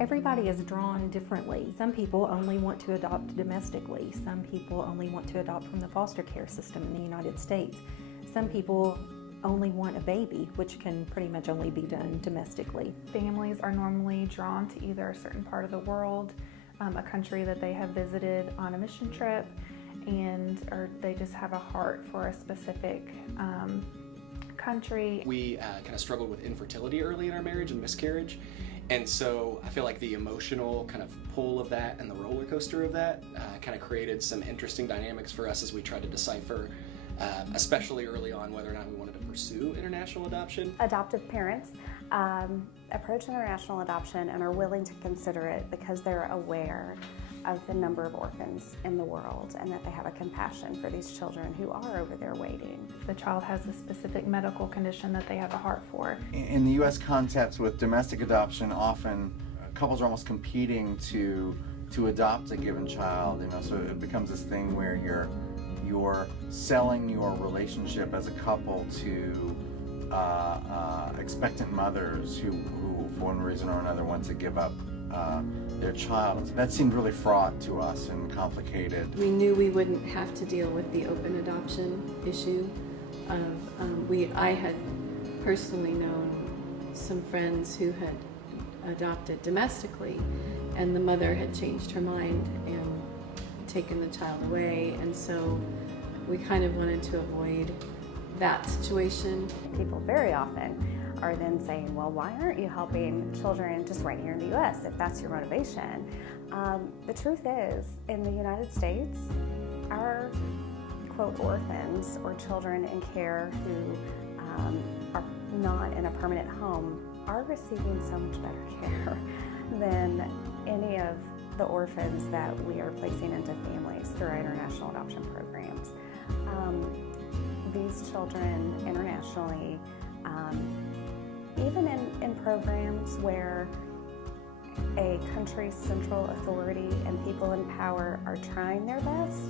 Everybody is drawn differently. Some people only want to adopt domestically. Some people only want to adopt from the foster care system in the United States. Some people only want a baby, which can pretty much only be done domestically. Families are normally drawn to either a certain part of the world, a country that they have visited on a mission trip, or they just have a heart for a specific country. We kind of struggled with infertility early in our marriage and miscarriage, and so I feel like the emotional kind of pull of that and the roller coaster of that kind of created some interesting dynamics for us as we tried to decipher, especially early on, whether or not we wanted to pursue international adoption. Adoptive parents approach international adoption and are willing to consider it because they're aware of the number of orphans in the world and that they have a compassion for these children who are over there waiting. The child has a specific medical condition that they have a heart for. In the U.S. context with domestic adoption, often couples are almost competing to adopt a given child, so it becomes this thing where you're selling your relationship as a couple to expectant mothers who for one reason or another want to give up their child. That seemed really fraught to us and complicated. We knew we wouldn't have to deal with the open adoption issue. I had personally known some friends who had adopted domestically, and the mother had changed her mind and taken the child away, and so we kind of wanted to avoid that situation. People very often are then saying, well, why aren't you helping children just right here in the U.S. if that's your motivation? The truth is, in the United States, our, quote, orphans or children in care who are not in a permanent home are receiving so much better care than any of the orphans that we are placing into families through our international adoption programs. These children internationally, even in programs where a country's central authority and people in power are trying their best,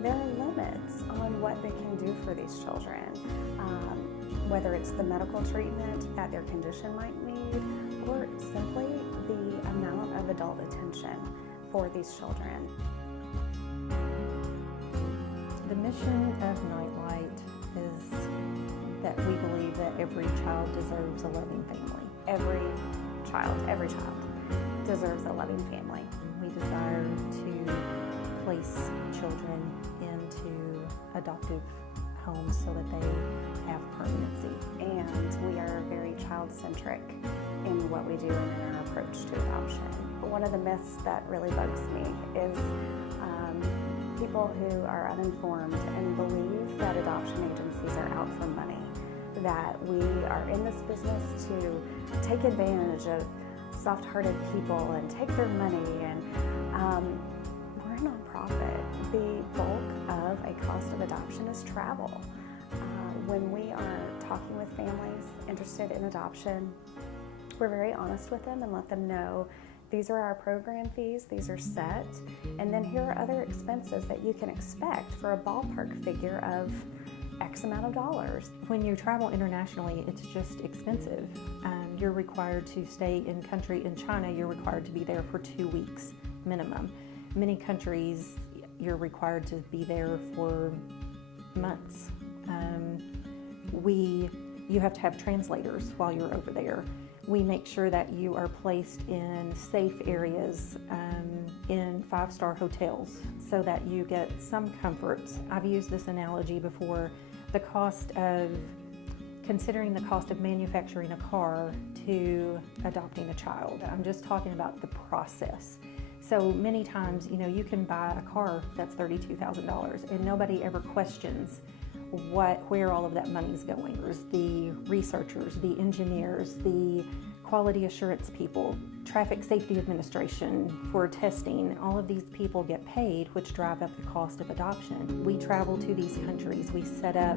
there are limits on what they can do for these children, whether it's the medical treatment that their condition might need or simply the amount of adult attention for these children. The mission of Nightlight is that we believe that every child deserves a loving family. Every child deserves a loving family. We desire to place children into adoptive homes so that they have permanency. And we are very child-centric in what we do and in our approach to adoption. One of the myths that really bugs me is people who are uninformed and believe that adoption agencies are out for money, that we are in this business to take advantage of soft-hearted people and take their money, and we're a nonprofit. The bulk of a cost of adoption is travel. When we are talking with families interested in adoption, we're very honest with them and let them know these are our program fees, these are set, and then here are other expenses that you can expect for a ballpark figure of X amount of dollars. When you travel internationally, it's just expensive. You're required to stay in country. In China, you're required to be there for 2 weeks minimum. Many countries, you're required to be there for months. You have to have translators while you're over there. We make sure that you are placed in safe areas, in 5-star hotels, so that you get some comforts. I've used this analogy before. Considering the cost of manufacturing a car to adopting a child. I'm just talking about the process. So many times, you can buy a car that's $32,000 and nobody ever questions where all of that money is going. There's the researchers, the engineers, the quality assurance people, traffic safety administration for testing. All of these people get paid, which drive up the cost of adoption. We travel to these countries, we set up,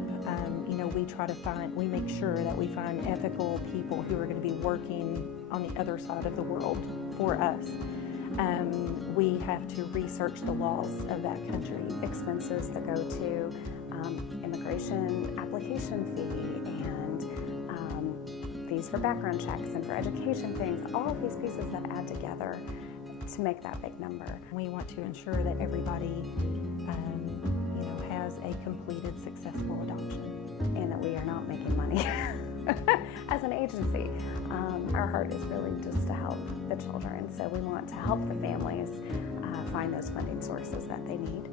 we make sure that we find ethical people who are going to be working on the other side of the world for us. We have to research the laws of that country. Expenses that go to immigration application fee and fees for background checks and for education things, all of these pieces that add together to make that big number. We want to ensure that everybody has a completed successful adoption. And that we are not making money as an agency. Our heart is really just to help the children, so we want to help the families find those funding sources that they need.